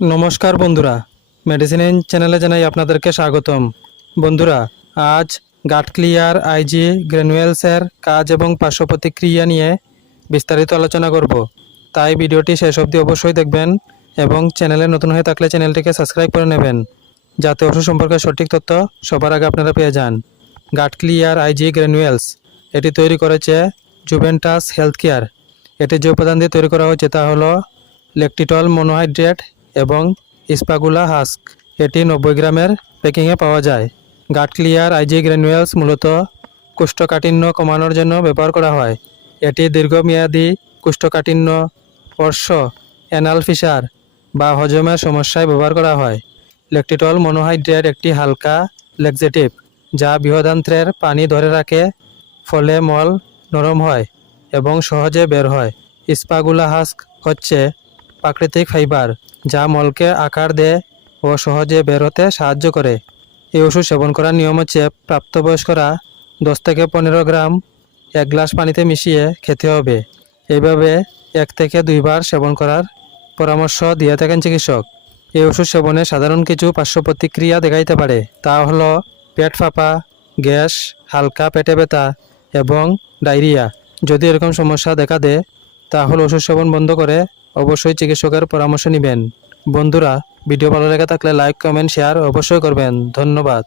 নমস্কার বন্ধুরা। মেডিসিন চ্যানেলে জানাই আপনাদেরকে স্বাগতম। বন্ধুরা, আজ গাট ক্লিয়ার আইজি গ্র্যানুয়েলসের কাজ এবং পার্শ্ব প্রতিক্রিয়া নিয়ে বিস্তারিত আলোচনা করব। তাই ভিডিওটি শেষ অবধি অবশ্যই দেখবেন এবং চ্যানেলে নতুন হয়ে থাকলে চ্যানেলটিকে সাবস্ক্রাইব করে নেবেন, যাতে ওষুধ সম্পর্কে সঠিক তথ্য সবার আগে আপনারা পেয়ে যান। গাট ক্লিয়ার আইজি গ্র্যানুয়েলস এটি তৈরি করেছে জুভেন্টাস হেলথ কেয়ার এটি যে উপাদান দিয়ে তৈরি করা হয়েছে তা হলো লেকটিটল মনোহাইড্রেট এবং স্পাগুলা হাস্ক। এটি নব্বই গ্রামের প্যাকিংয়ে পাওয়া যায়। গাট ক্লিয়ার আইজি গ্র্যানুয়েলস মূলত কোষ্ঠকাঠিন্য কমানোর জন্য ব্যবহার করা হয়। এটি দীর্ঘমেয়াদী কোষ্ঠকাঠিন্য অর্শ অ্যানাল ফিসার বা হজমের সমস্যায় ব্যবহার করা হয়। লেকটিটল মনোহাইড্রেট একটি হালকা লেকজেটিভ যা বৃহদান্ত্রের পানি ধরে রাখে, ফলে মল নরম হয় এবং সহজে বের হয়। স্পাগুলা হাস্ক হচ্ছে প্রাকৃতিক ফাইবার, যা মলকে আকার দেয় ও সহজে বের হতে সাহায্য করে। এই ওষুধ সেবন করার নিয়ম হচ্ছে প্রাপ্তবয়স্করা দশ থেকে পনেরো গ্রাম এক গ্লাস পানিতে মিশিয়ে খেতে হবে। এইভাবে এক থেকে দুইবার সেবন করার পরামর্শ দিয়ে থাকেন চিকিৎসক। এই ওষুধ সেবনে সাধারণ কিছু পার্শ্ব প্রতিক্রিয়া দেখাইতে পারে, তা হলো পেট ফাঁপা, গ্যাস, হালকা পেটে ব্যথা এবং ডায়রিয়া। যদি এরকম সমস্যা দেখা দেয়, তাহলে ওষুধ সেবন বন্ধ করে অবশ্যই চিকিৎসকের পরামর্শ নেবেন। বন্ধুরা, ভিডিও ভালো লেগে থাকলে লাইক কমেন্ট শেয়ার অবশ্যই করবেন। ধন্যবাদ।